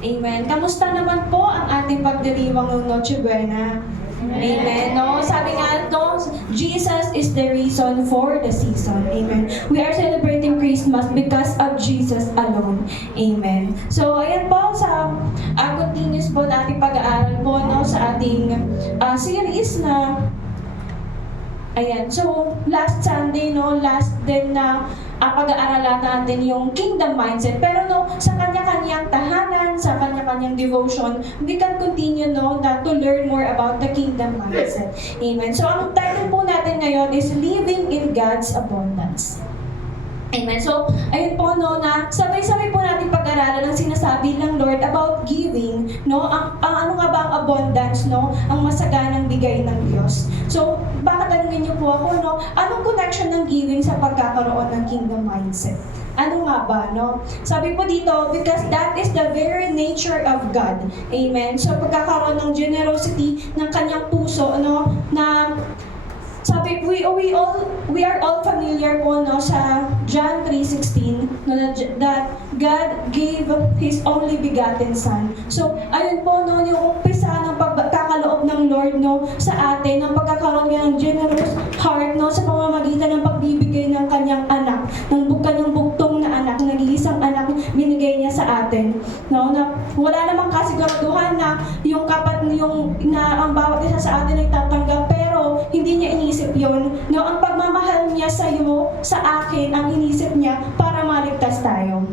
Amen. Kamusta naman po ang ating pagdiriwang ng Noche Buena? Amen. No, sabi nga no, Jesus is the reason for the season. Amen. We are celebrating Christmas because of Jesus alone. Amen. So, ayan po sa continuous po na ating pag-aaral po no, sa ating series na ayan. So, last Sunday, no, last din na pag-aaralan natin yung kingdom mindset. Pero no, sa kanya-kanyang tahanan, sa kanya-kanyang devotion, we can continue no, to learn more about the kingdom mindset. Amen. So, ang title po natin ngayon is Living in God's Abundance. Amen. So, ayun po no, na sabay-sabay po natin pag-aralan ang sinasabi ng Lord about giving, no? Ang ano nga ba ang abundance, no? Ang masaganang bigay ng Diyos. So, baka tanungin niyo po ako, no? Anong connection ng giving sa pagkakaroon ng kingdom mindset? Ano nga ba, no? Sabi po dito, because that is the very nature of God. Amen. So, pagkakaroon ng generosity ng kanyang puso, no? Na sabi, we are all familiar po no sa John 3:16 no, that God gave His only begotten Son. So, ayun po no, yung umpisa ng pagkakaloob ng Lord no sa atin, ng pagkakaroon niya ng generous heart no sa pamamagitan ng pagbibigay ng kanyang anak, ng kanyang buktong na anak, nag-iisang anak binigay niya sa atin. No, na wala namang kasiguraduhan na yung na ang bawat isa sa atin ay tatanggap, pero hindi niya inisip yun. No, ang pagmamahal niya sa iyo, sa akin, ang inisip niya para maligtas tayo.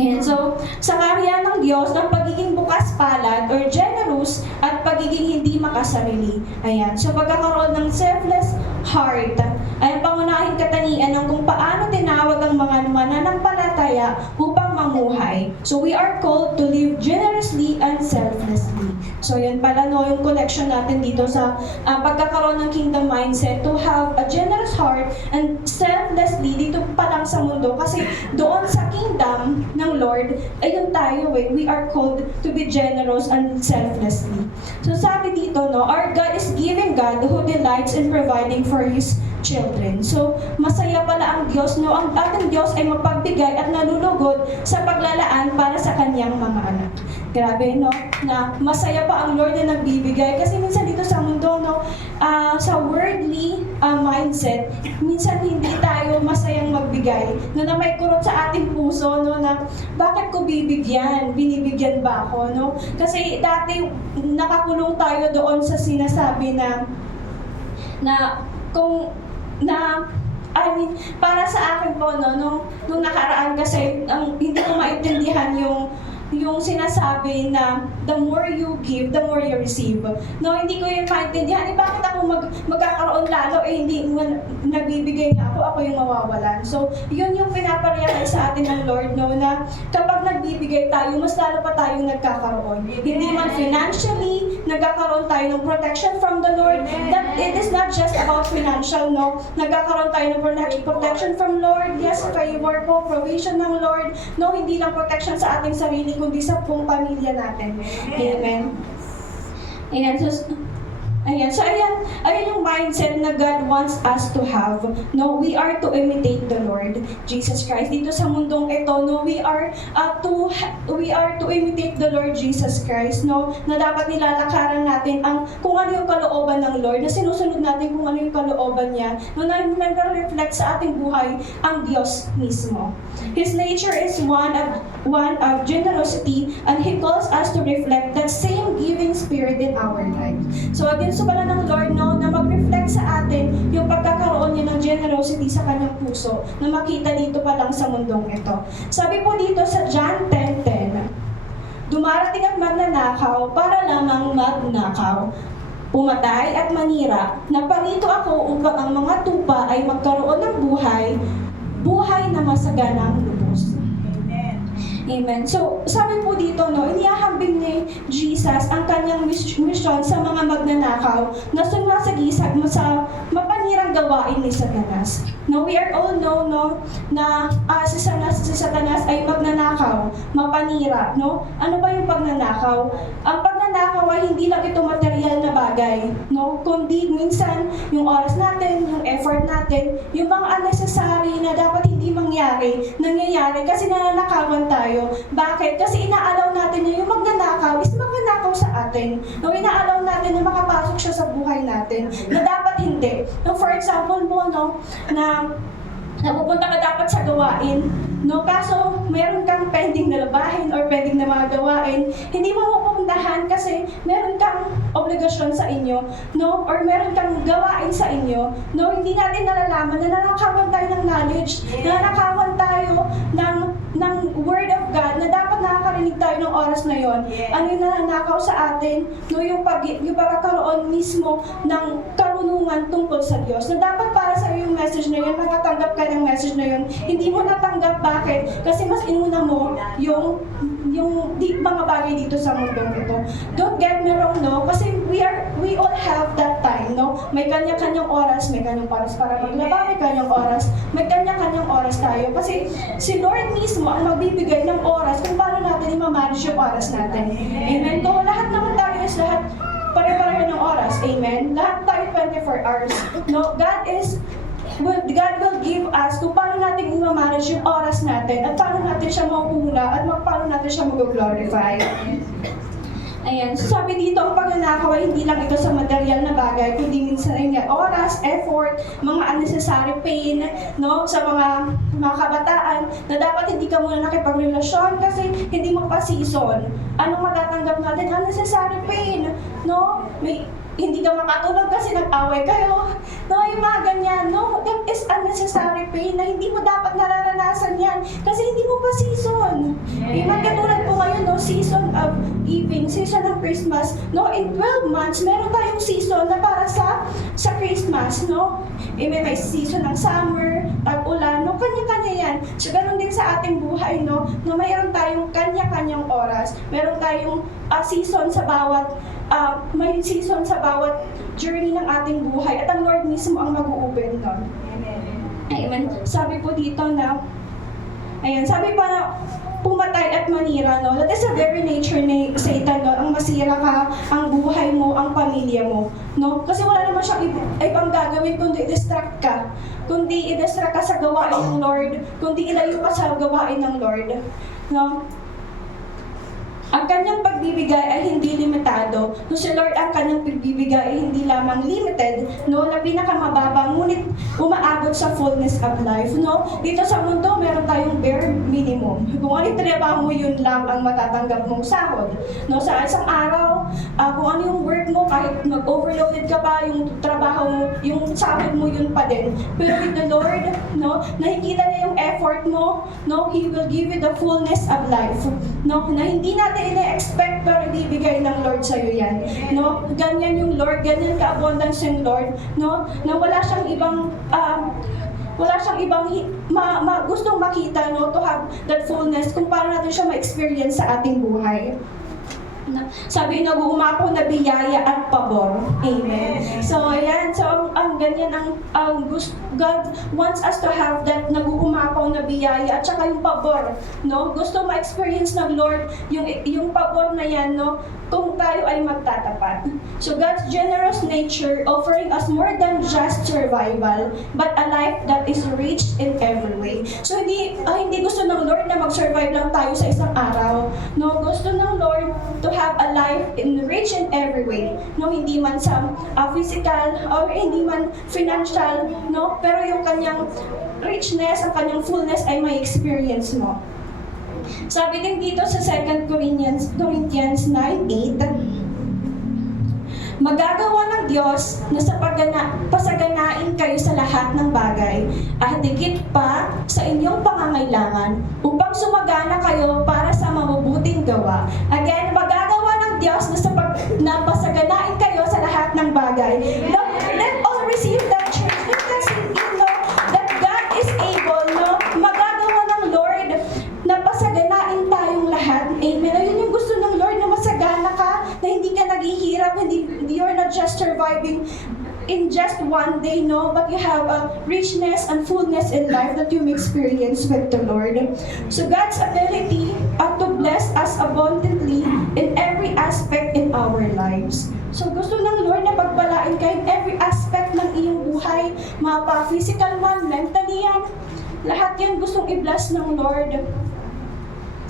And so, sa karya ng Diyos, ng pagiging bukas palad or generous at pagiging hindi makasarili. Ayan. So, pagkakaroon ng selfless heart ay pangunahing katangian ng kung paano tinawag ang mga mananampalataya upang mamuhay. So, we are called to live generously and selflessly. So, yan pala no, yung connection natin dito sa pagkakaroon ng kingdom mindset, to have a generous heart and selflessly dito pa lang sa mundo. Kasi doon sa kingdom ng Lord, ayun tayo eh. We are called to be generous and selflessly. So, sabi dito, no, our God is giving God who delights in providing for His children. So, masaya pala ang Diyos, no? Ang ating Diyos ay mapagbigay at nalulugod sa paglalaan para sa kanyang mga anak. Grabe, no? Na masaya pa ang Lord na nagbibigay. Kasi minsan dito sa mundo, no, sa worldly mindset, minsan hindi tayo masayang magbigay. No, na may kurot sa ating puso, no, na bakit ko bibigyan? Binibigyan ba ako, no? Kasi dati nakakulong tayo doon sa sinasabi I mean, para sa akin po, no, nung nakaraan kasi, hindi ko maintindihan yung sinasabi na the more you give, the more you receive. No, hindi ko yung maintindihan. Bakit ako magkakaroon lalo? Hindi nagbibigay na ako yung mawawalan. So, yun yung pinaparealize sa atin ng Lord, no, na kapag nagbibigay tayo, mas lalo pa tayong nagkakaroon. Hindi man financially, nagkakaroon tayo ng protection from the Lord. That it is not just about financial, no. Nagkakaroon tayo ng protection from Lord. Yes, favor po, provision ng Lord. No, hindi lang protection sa ating sarili, kundi sa buong pamilya natin. Amen. Ayan. So, ayan yung mindset na God wants us to have. No, we are to imitate the Lord Jesus Christ. Dito sa mundong ito, no, we are to imitate the Lord Jesus Christ, no, na dapat nilalakaran natin kung ano yung kalooban ng Lord, na sinusunod natin kung ano yung kalooban niya, no, na nag-reflect sa ating buhay ang Diyos mismo. His nature is one of generosity, and He calls us to reflect that same giving spirit in our life. So again, so pala ng Lord, no, na mag-reflect sa atin yung pagkakaroon niya ng generosity sa kanyang puso, na makita dito pa lang sa mundong ito. Sabi po dito sa John 10:10, dumarating at magnanakaw para lamang magnakaw, pumatay at manira, na parito ako upang ang mga tupa ay magkaroon ng buhay na masaganang lubos. Amen. So, sabi po dito, no, inihahambing ni Jesus ang kanyang mission sa mga magnanakaw na sumasagisag sa mapanirang gawain ni Satanas. No, we are all know, no, na si Satanas ay magnanakaw, mapanira, no? Ano ba yung pagnanakaw? Ang pagnanakaw ay hindi lang ito material na bagay, no? Kundi minsan yung oras natin, yung effort natin, yung mga unnecessary na dapat hindi nangyayari kasi nananakawan tayo. Bakit? Kasi inaalaw example mo, no, na napupunta ka dapat sa gawain, no? Kaso, meron kang pending na labahin or pending na mga gawain, hindi mo mapupuntahan kasi meron kang obligasyon sa inyo, no? Or meron kang gawain sa inyo, no? Hindi natin nalalaman na nanakawan tayo ng knowledge, nanakawan tayo ng Word of God, na dapat nakakarinig tayo ng oras na yon. Ano yung nanakaw sa atin, no? Yung pagkakaroon mismo ng karunungan tungkol sa Diyos, na dapat para sa iyo yung message na yun, makatanggap ka ng message na yun, hindi mo natanggap. Bakit? Kasi mas inuna mo yung mga bagay dito sa mundong ito. Don't get me wrong, no? Kasi we all have that time, no? May kanya-kanyang oras, may kanyang oras para maglaba, may kanyang oras, may kanya-kanyang oras tayo. Kasi si Lord mismo ang magbibigay ng oras kung paano natin i-manage yung oras natin. Amen? Kung lahat naman tayo is lahat pare-pareho ng oras. Amen? Lahat tayo 24 hours. No? God will give us kung paano natin i-manage yung oras natin at paano natin siya mauuna at paano natin siya mag-glorify. Ayan, so sabi dito, ang pagnanakaw ay hindi lang ito sa material na bagay, kundi minsan ay oras, effort, mga unnecessary pain, no, sa mga kabataan, na dapat hindi ka muna nakipagrelasyon kasi hindi mo pa season. Anong matatanggap natin? Unnecessary pain, no? Hindi ka makatulog kasi nag-away kayo. No, yung mga ganyan, no? That is unnecessary pain na hindi mo dapat nararanasan yan kasi hindi mo pa season. Amen. Katulad po ngayon, no? Season of giving, season of Christmas. No, in 12 months, meron tayong season na para sa Christmas, no? Amen. May season ng summer, tag-ulan, no? Kanya-kanya yan. So, ganun din sa ating buhay, no? Na mayroon tayong kanya-kanyang oras. Meron tayong season sa bawat may season sa bawat journey ng ating buhay at ang Lord mismo ang mag-uuben nun. Amen. Sabi po dito na, ayan, sabi pa na pumatay at manira, no? That is the very nature ni Satan, no? Ang masira ka, ang buhay mo, ang pamilya mo, no? Kasi wala naman siyang ibang gagawin kundi i-distract ka. Kundi i-distract ka sa gawain ng Lord, kundi ilayo ka sa gawain ng Lord, no? Ang kanyang pagbibigay ay hindi limitado. No, si Lord ang kanyang pagbibigay ay hindi lamang limited, no, na pinakamababa, ngunit umaabot sa fullness of life, no. Dito sa mundo, meron tayong bare minimum. Kung ano yung trabaho mo, yun lang ang matatanggap mong sahod. No, sa isang araw, kung ano yung work mo, kahit mag-overloaded ka pa, yung trabaho mo, yung sahod mo, yun pa din. Pero with the Lord, no, nakikita niya yung effort mo, no, He will give you the fullness of life, no, na hindi natin ina-expect pero ibibigay ng Lord sa'yo yan, no? Ganyan yung Lord, ganyan ka-abundance yung Lord, no? Na wala siyang ibang gustong makita, no? To have that fullness kung paano natin siya ma-experience sa ating buhay. Sabi, nag-uumako na biyaya at pabor. Amen. So, ayan. So, ang ganyan God wants us to have that nag-uumako na biyaya at saka yung pabor, no? Gusto ma-experience ng Lord yung pabor na yan, no? Kung tayo ay magtatapat. So, God's generous nature offering us more than just survival, but a life that is rich in every way. So, hindi gusto ng Lord na mag-survive lang tayo sa isang araw. No, gusto ng Lord to have a life rich in every way. No, hindi man sa physical or hindi man financial, no, pero yung kanyang richness, ang kanyang fullness ay may experience mo. Sabi din dito sa 2 Corinthians 9:8, magagawa ng Diyos na pasaganain kayo sa lahat ng bagay at higit pa sa inyong pangangailangan upang sumagana kayo para sa mabubuting gawa. Again, magagawa ng Diyos na pasaganain kayo sa lahat ng bagay. Let all receive that church. Let us know that God is able, no? Magagawa ng Lord na pasaganain tayong lahat. Amen. Ayun yung gusto ng Lord, na masagana ka, na hindi ka naghihirap, you're not just surviving in just one day, no, but you have a richness and fullness in life that you may experience with the Lord. So God's ability to bless us abundantly in every aspect in our lives. So gusto ng Lord na pagpalain ka in every aspect ng iyong buhay, physical man, mentally yan, lahat yan gustong i-bless ng Lord.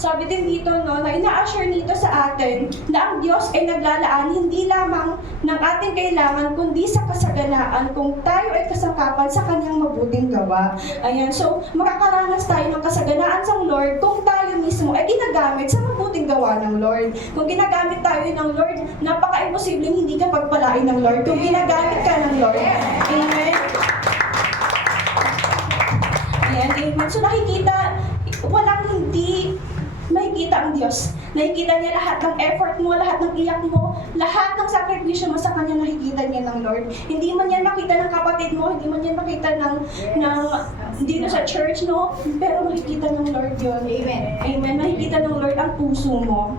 sabi din dito, no, na ina-assure nito sa atin na ang Diyos ay naglalaan hindi lamang ng ating kailangan, kundi sa kasaganaan kung tayo ay kasangkapan sa kanyang mabuting gawa. Ayan, so makakaranas tayo ng kasaganaan sa Lord kung tayo mismo ay ginagamit sa mabuting gawa ng Lord. Kung ginagamit tayo ng Lord, napaka-imposibleng hindi ka pagpalain ng Lord kung ginagamit ka ng Lord. Amen. Ayan, amen. So nakikita, walang hindi makikita ang Diyos. Nakikita niya lahat ng effort mo, lahat ng iyak mo, lahat ng sakripisyo mo sa Kanya, nakikita niya ng Lord. Hindi man yan makita ng kapatid mo, hindi man yan makita ng dito sa church, no? Pero makikita ng Lord yun. Amen. Amen. Makikita ng Lord ang puso mo.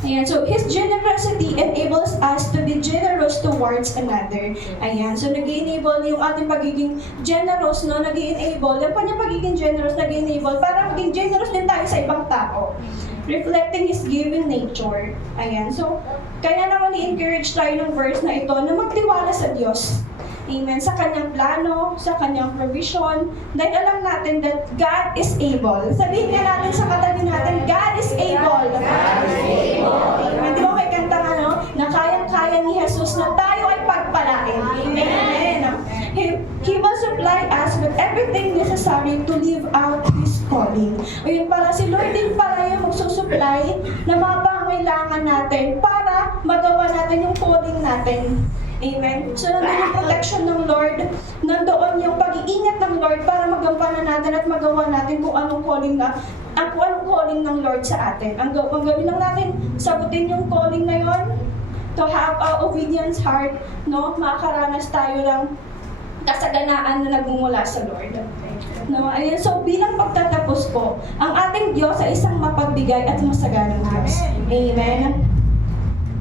Ayan, so His generosity enables us to be generous towards another. Ayan, so nag-enable yung ating pagiging generous, no? Nag-enable, yung kanyang pagiging generous, nag-enable para maging generous din tayo sa ibang tao. Reflecting His giving nature. Ayan, so kaya naman i-encourage tayo ng verse na ito na magtiwala sa Diyos. Amen. Sa kanyang plano, sa kanyang provision, dahil alam natin that God is able. Sabihin nga natin sa katabi natin, God is able. God is able. Amen. Di ba may kanta nga, no? Na kayang-kaya ni Jesus na tayo ay pagpalain. Amen. He will supply us with everything necessary to live out His calling. Ayun pala, si Lord din pala yung magsusupply ng mga pangailangan natin para magawa natin yung calling natin. Amen. So, nandun yung protection ng Lord, nandoon yung pag-iingat ng Lord para magampanan natin at magawa natin kung anong calling ng Lord sa atin. Ang gawin lang natin, sagutin yung calling na yon, to have a obedience heart, no? Makakaranas tayo ng kasaganaan na nagmumula sa Lord. No, ayan, so bilang pagtatapos po, ang ating Diyos ay isang mapagbigay at masaganang Diyos. Amen.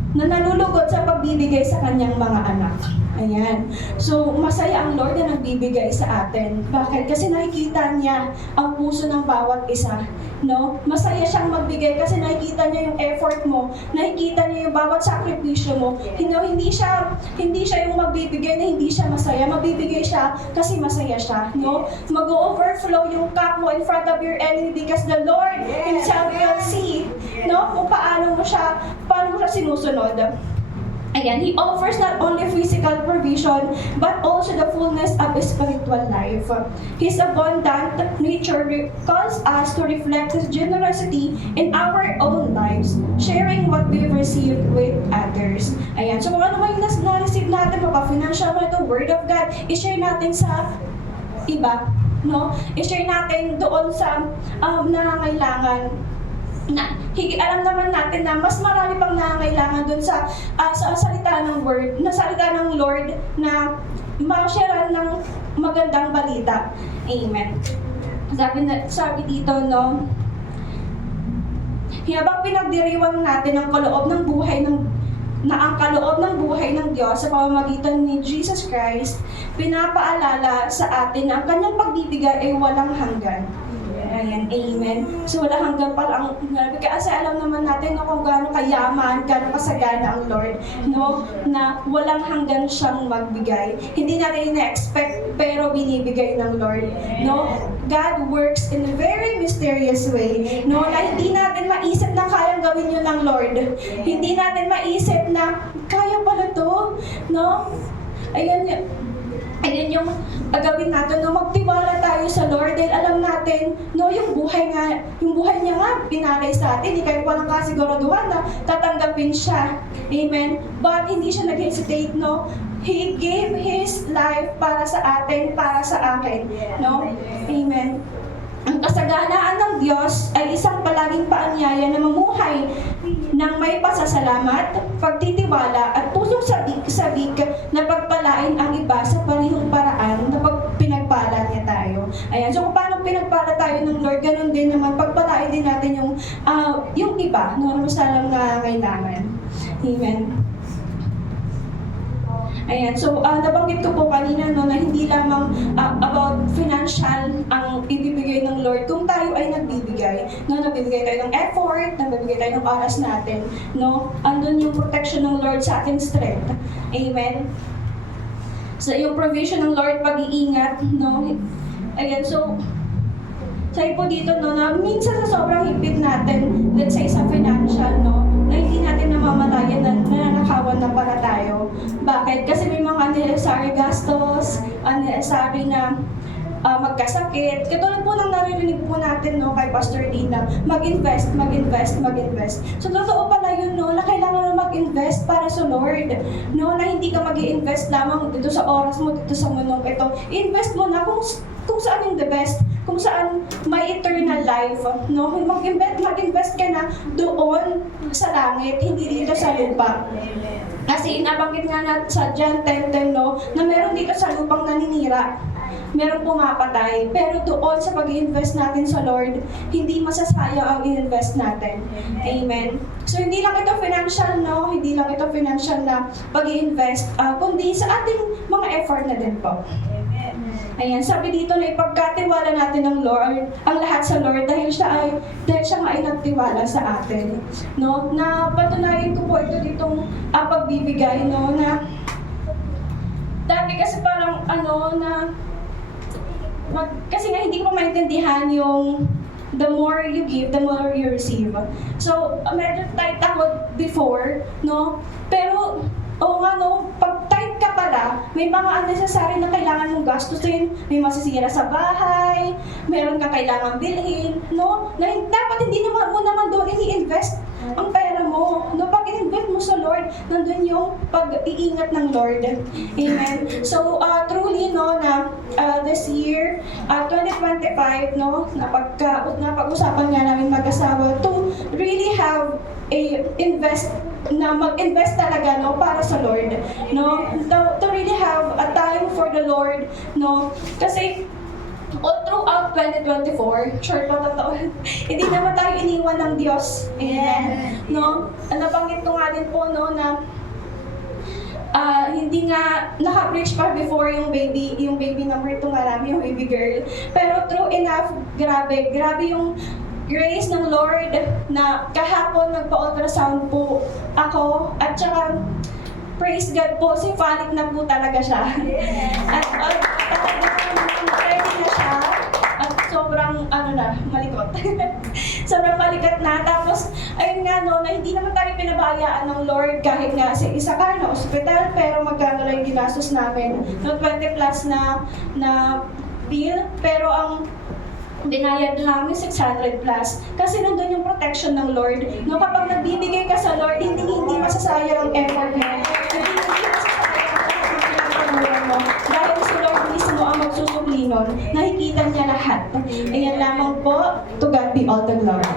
Na nalulugod sa pagbibigay sa kanyang mga anak. Ayan. So, masaya ang Lord na nagbibigay sa atin. Bakit? Kasi nakikita niya ang puso ng bawat isa. No? Masaya siyang magbigay kasi nakikita niya yung effort mo, nakikita niya yung bawat sakripisyo mo. Hindi siya yung magbibigay na hindi siya masaya. Magbibigay siya kasi masaya siya. No? Mag-overflow yung cup mo in front of your enemy because the Lord Himself will see, no? Kung paano mo siya sinusunod. Again, He offers not only physical provision, but also the fullness of His spiritual life. His abundant nature calls us to reflect His generosity in our own lives, sharing what we've received with others. Ayan, so kung ano man yung na-receive natin, financial mo ito, Word of God, i-share natin sa iba, no? I-share natin doon sa nangangailangan. Alam naman natin na mas marami pang nangangailangan dun sa salita ng Word, na salita ng Lord na ma-share ng magandang balita. Amen. Sabi dito, no, habang pinagdiriwang natin ang kaloob ng buhay ng Diyos sa pamamagitan ni Jesus Christ, pinapaalala sa atin na ang kanyang pagbibigay ay walang hanggan. Ayan, amen. So wala hanggang pala kasi alam naman natin no, kung gaano kayaman, gaano kasagana ang Lord, no, na walang hanggan siyang magbigay. Hindi natin na-expect pero binibigay ng Lord, no. God works in a very mysterious way, no, na hindi natin maisip na kayang gawin yun ng Lord. Hindi natin maisip na kaya pala to, no. Ayun yung gagawin natin, no, magtiwala tayo sa Lord dahil alam natin, no, yung buhay niya nga, pinalay sa atin, kahit walang kasiguraduhan na tatanggapin siya. Amen. But hindi siya nag-hesitate, no. He gave His life para sa atin, para sa akin, no. Amen. Ang kasaganaan ng Diyos ay isang palaging paanyaya na mamuhay ng may pasasalamat, pagtitiwala at pusong sabik na pagpalain ang iba sa parehong paraan na pinagpala niya tayo. Ayan, so kung paano pinagpala tayo ng Lord, ganun din naman, pagpalain din natin yung iba, no, na masalang nangangailangan. Amen. Ayan, so nabanggit ko po kanina, no, na hindi lamang about financial ang ibibigay ng Lord kung tayo ay nagbibigay, no, nagbibigay tayo ng effort, nagbibigay tayo ng oras natin, no, andun yung protection ng Lord sa ating strength. Amen. So yung provision ng Lord, pag-iingat, no. Ayan, so Sabi po dito, no, na minsan sa sobrang higpit natin, let's say sa financial, no, na hindi natin namamalayan na nananakawan na pala tayo. Bakit? Kasi may mga unnecessary gastos, unnecessary na magkasakit. Katulad po ng naririnig po natin, no, kay Pastor Dina, mag-invest, mag-invest, mag-invest. So, totoo pala yun, no, na kailangan mo mag-invest para sa Lord. No, na hindi ka mag-i-invest lamang dito sa oras mo, dito sa mundong ito. Invest mo na kung saan yung the best, kung saan may eternal life. No, mag-invest ka na doon sa langit, hindi dito sa lupa. Kasi nabanggit nga natin sa John 10:10, no, na meron dito sa lupang naninira, meron pumapatay, pero doon sa pag-i-invest natin sa Lord, hindi masasayang ang i-invest natin. Amen. So, hindi lang ito financial, no? Hindi lang ito financial na pag-i-invest, kundi sa ating mga effort na din po. Ayan, sabi dito na ipagkatiwala natin ng Lord, ang lahat sa Lord dahil siya nga ay nagtiwala sa atin. No? Na patunayan ko po ito ditong pagbibigay, no? Na dati kasi parang kasi nga hindi ko maintindihan yung the more you give, the more you receive. So, medyo tight ako before, no? Pero, oo nga, no? Pag tight ka pala, may mga unnecessary na kailangan mong gastusin, may masisira sa bahay, meron ka kailangan bilhin, no? Na dapat hindi mo naman doon ini-invest ang pera mo. No, pag in-invest mo sa Lord, nandun yung pag-iingat ng Lord. Amen. So, truly, no, na this year, 2025, no, napag-usapan nga namin mag-asawa to really have mag-invest talaga, no, para sa Lord, no, to really have a time for the Lord, no, kasi all throughout 2024, short pa taon, hindi naman tayo iniwan ng Diyos. Amen. No? Nabanggit ko nga din po, no, na hindi nga naka-preach pa before yung baby number 2 nga namin, yung baby girl. Pero true enough, grabe yung grace ng Lord na kahapon nagpa-ultrasound po ako at saka praise God po, syphonic na po talaga siya. At ready na siya. At sobrang, malikot. Sobrang malikat na. Tapos, ayun nga, no, na hindi naman tayo pinabayaan ng Lord kahit nga sa isa ka na ospital, pero magkano lang yung ginastos namin. No, 20 plus na bill, pero ang dinayad namin 600 plus. Kasi nandun yung protection ng Lord. No, kapag nagbibigay ka sa Lord, hindi masasayang ang effort mo. Hindi masasayang ang pagpapalala mo. Dahil si Lord mismo ang magsusukli nun. Nakikita niya lahat. Ayan lamang po. To God be all the glory.